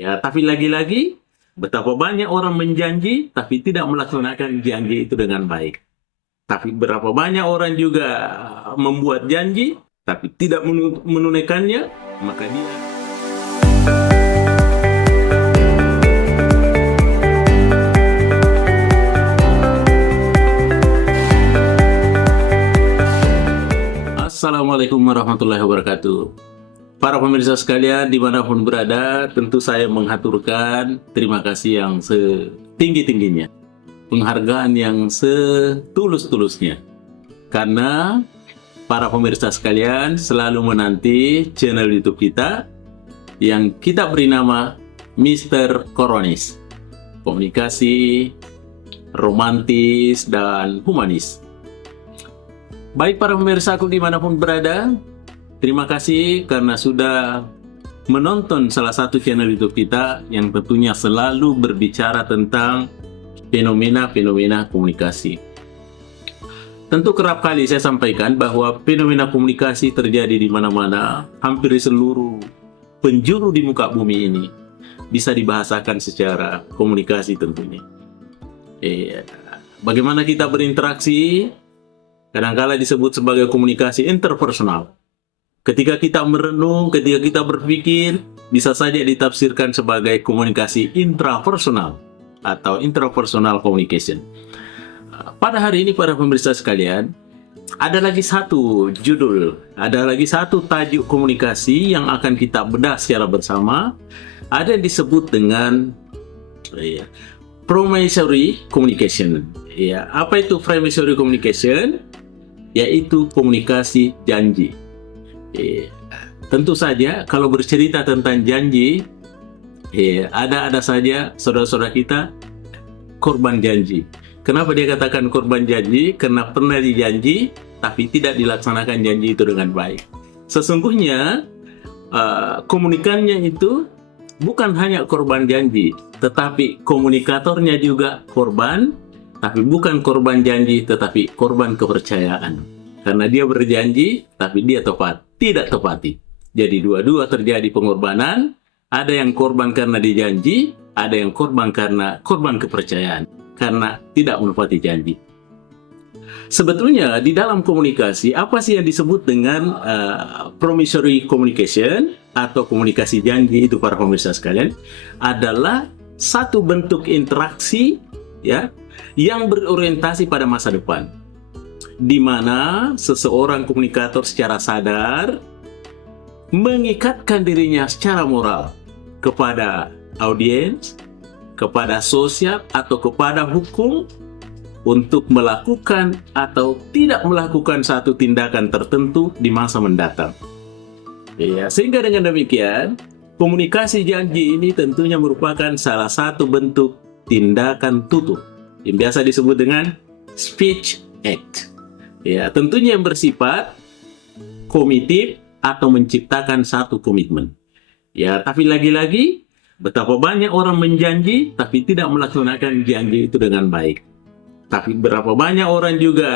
Ya, tapi lagi-lagi betapa banyak orang menjanji tapi tidak melaksanakan janji itu dengan baik. Tapi berapa banyak orang juga membuat janji tapi tidak menunaikannya, maka dia. Assalamualaikum warahmatullahi wabarakatuh. Para pemirsa sekalian dimanapun berada, tentu saya menghaturkan terima kasih yang setinggi-tingginya, penghargaan yang setulus-tulusnya, karena para pemirsa sekalian selalu menanti channel YouTube kita yang kita beri nama Mr. Koronis, komunikasi romantis dan humanis. Baik para pemirsa aku dimanapun berada, terima kasih karena sudah menonton salah satu channel YouTube kita yang tentunya selalu berbicara tentang fenomena-fenomena komunikasi. Tentu kerap kali saya sampaikan bahwa fenomena komunikasi terjadi di mana-mana, hampir di seluruh penjuru di muka bumi ini bisa dibahasakan secara komunikasi tentunya. Bagaimana kita berinteraksi kadang-kala disebut sebagai komunikasi interpersonal. Ketika kita merenung, ketika kita berpikir, bisa saja ditafsirkan sebagai komunikasi intrapersonal atau interpersonal communication. Pada hari ini para pemirsa sekalian, ada lagi satu judul, ada lagi satu tajuk komunikasi yang akan kita bedah secara bersama. Ada yang disebut dengan promissory communication. Apa itu promissory communication? Yaitu komunikasi janji. Tentu saja kalau bercerita tentang janji, ada saja saudara-saudara kita korban janji. Kenapa dia katakan korban janji? Karena pernah dijanji tapi tidak dilaksanakan janji itu dengan baik. Sesungguhnya komunikannya itu bukan hanya korban janji, tetapi komunikatornya juga korban, tapi bukan korban janji tetapi korban kepercayaan. Karena dia berjanji tapi dia tidak tepati. Jadi dua-dua terjadi pengorbanan. Ada yang korban karena dijanji, ada yang korban karena korban kepercayaan, karena tidak menepati janji. Sebetulnya di dalam komunikasi, apa sih yang disebut dengan promissory communication atau komunikasi janji itu para pemirsa sekalian? Adalah satu bentuk interaksi yang berorientasi pada masa depan, di mana seseorang komunikator secara sadar mengikatkan dirinya secara moral kepada audiens, kepada sosial, atau kepada hukum untuk melakukan atau tidak melakukan satu tindakan tertentu di masa mendatang. Sehingga dengan demikian, komunikasi janji ini tentunya merupakan salah satu bentuk tindakan tutur yang biasa disebut dengan speech act. Tentunya yang bersifat komitif atau menciptakan satu komitmen. Tapi lagi-lagi betapa banyak orang menjanji tapi tidak melaksanakan janji itu dengan baik. Tapi berapa banyak orang juga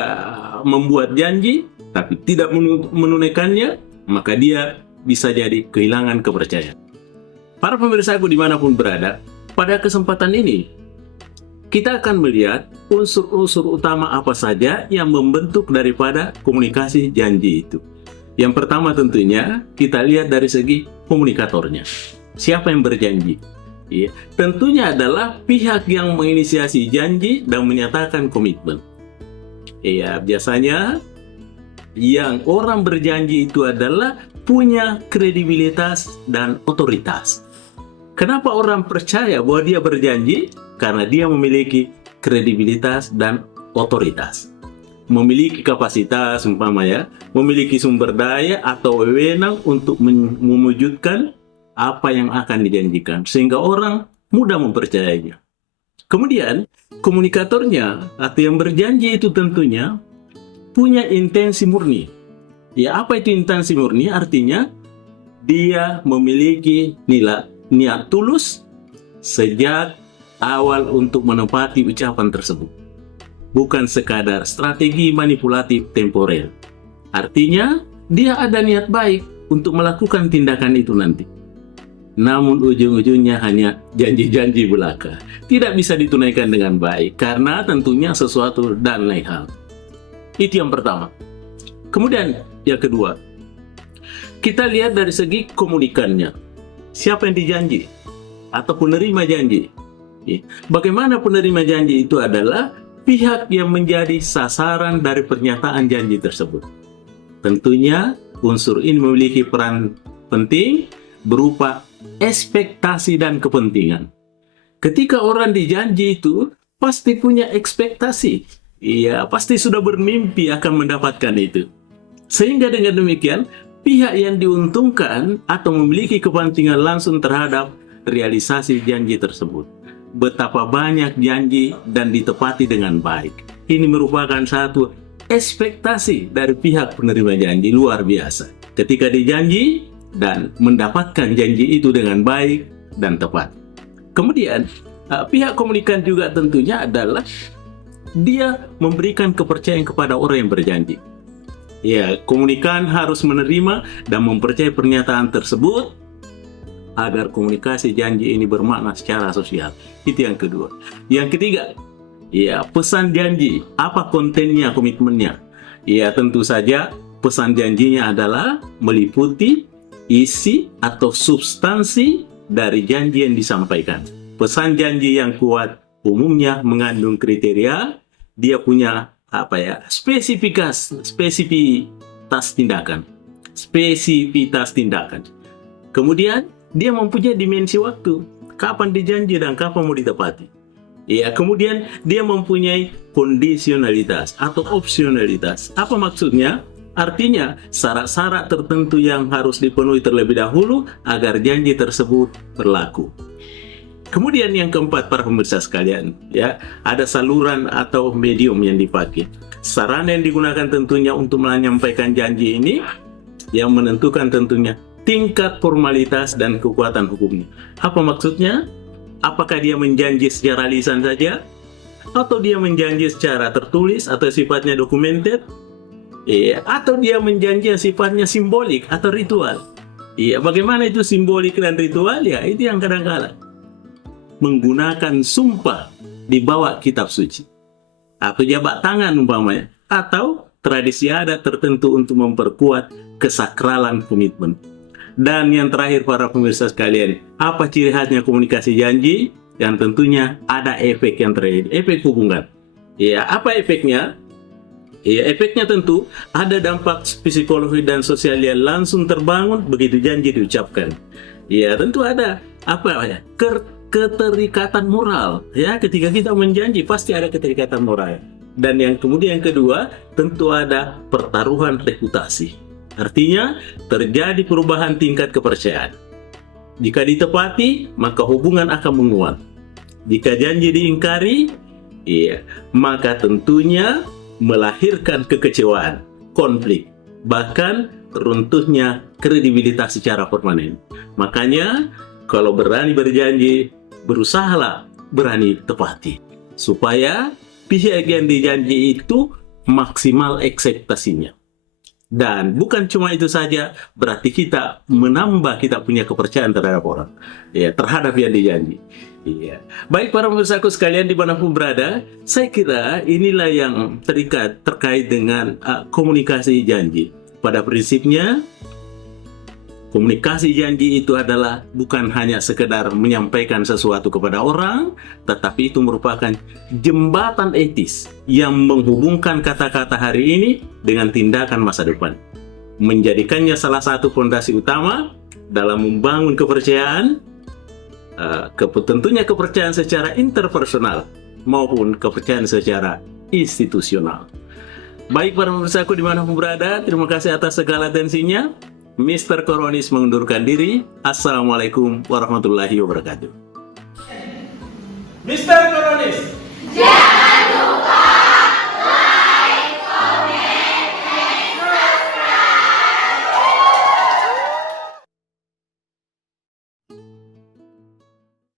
membuat janji tapi tidak menunaikannya, maka dia bisa jadi kehilangan kepercayaan. Para pemirsaku dimanapun berada, pada kesempatan ini kita akan melihat unsur-unsur utama apa saja yang membentuk daripada komunikasi janji itu. Yang pertama tentunya kita lihat dari segi komunikatornya. Siapa yang berjanji? Tentunya adalah pihak yang menginisiasi janji dan menyatakan komitmen. Biasanya yang orang berjanji itu adalah punya kredibilitas dan otoritas. Kenapa orang percaya bahwa dia berjanji? Karena dia memiliki kredibilitas dan otoritas, memiliki kapasitas memiliki sumber daya atau wewenang untuk mewujudkan apa yang akan dijanjikan, sehingga orang mudah mempercayainya. Kemudian komunikatornya atau yang berjanji itu tentunya punya intensi murni. Apa itu intensi murni? Artinya dia memiliki niat tulus sejak awal untuk menepati ucapan tersebut, bukan sekadar strategi manipulatif temporer. Artinya dia ada niat baik untuk melakukan tindakan itu nanti. namun ujung-ujungnya hanya janji-janji belaka. Tidak bisa ditunaikan dengan baik, karena tentunya sesuatu dan lain hal. Itu yang pertama. Kemudian yang kedua, kita lihat dari segi komunikannya. Siapa yang dijanji? Atau penerima janji? Bagaimana penerima janji itu adalah pihak yang menjadi sasaran dari pernyataan janji tersebut. Tentunya unsur ini memiliki peran penting berupa ekspektasi dan kepentingan. Ketika orang dijanji itu pasti punya ekspektasi. Iya, pasti sudah bermimpi akan mendapatkan itu. Sehingga dengan demikian, pihak yang diuntungkan atau memiliki kepentingan langsung terhadap realisasi janji tersebut. Betapa banyak janji dan ditepati dengan baik. Ini merupakan satu ekspektasi dari pihak penerima janji luar biasa. Ketika dijanji dan mendapatkan janji itu dengan baik dan tepat. Kemudian, pihak komunikan juga tentunya adalah dia memberikan kepercayaan kepada orang yang berjanji. Ya, komunikan harus menerima dan mempercayai pernyataan tersebut agar komunikasi janji ini bermakna secara sosial. Itu yang kedua. Yang ketiga, ya, pesan janji. Apa kontennya, komitmennya? Ya, tentu saja pesan janjinya adalah meliputi isi atau substansi dari janji yang disampaikan. Pesan janji yang kuat umumnya mengandung kriteria, dia punya spesifitas tindakan. Kemudian dia mempunyai dimensi waktu, kapan dijanji dan kapan mau ditepati. Ya, kemudian dia mempunyai kondisionalitas atau opsionalitas. Apa maksudnya? Artinya syarat-syarat tertentu yang harus dipenuhi terlebih dahulu agar janji tersebut berlaku. Kemudian yang keempat, para pemirsa sekalian, ya, ada saluran atau medium yang dipakai. Sarana yang digunakan tentunya untuk menyampaikan janji ini yang menentukan tentunya tingkat formalitas dan kekuatan hukumnya. Apa maksudnya? Apakah dia menjanji secara lisan saja? Atau dia menjanji secara tertulis atau sifatnya dokumenter? Atau dia menjanji sifatnya simbolik atau ritual? Bagaimana itu simbolik dan ritual? Ya, itu yang kadang-kala menggunakan sumpah di bawah kitab suci atau jabat tangan umpamanya, atau tradisi adat tertentu untuk memperkuat kesakralan komitmen. Dan yang terakhir, para pemirsa sekalian, apa ciri khasnya komunikasi janji? Yang tentunya ada efek yang terjadi, efek hubungan. Ya, apa efeknya? Ya, efeknya tentu ada dampak psikologi dan sosial yang langsung terbangun begitu janji diucapkan. Ya, tentu ada keterikatan moral. Ya, ketika kita menjanji pasti ada keterikatan moral. Dan yang kemudian yang kedua, tentu ada pertaruhan reputasi. Artinya terjadi perubahan tingkat kepercayaan. Jika ditepati, maka hubungan akan menguat. Jika janji diingkari, maka tentunya melahirkan kekecewaan, konflik, bahkan runtuhnya kredibilitas secara permanen. Makanya, kalau berani berjanji, berusahalah berani tepati. Supaya pihak yang dijanji itu maksimal ekspektasinya. Dan bukan cuma itu saja, berarti kita menambah kita punya kepercayaan terhadap orang, ya, terhadap yang dijanji. Iya. Baik, para pemirsaku sekalian dimanapun berada, saya kira inilah yang terkait dengan komunikasi janji. Pada prinsipnya, komunikasi janji itu adalah bukan hanya sekedar menyampaikan sesuatu kepada orang, tetapi itu merupakan jembatan etis yang menghubungkan kata-kata hari ini dengan tindakan masa depan. Menjadikannya salah satu fondasi utama dalam membangun kepercayaan, tentunya kepercayaan secara interpersonal maupun kepercayaan secara institusional. Baik, para pemirsaku dimanapun berada, terima kasih atas segala atensinya. Mr. Koronis mengundurkan diri. Assalamualaikum warahmatullahi wabarakatuh. Mr. Koronis. Ya.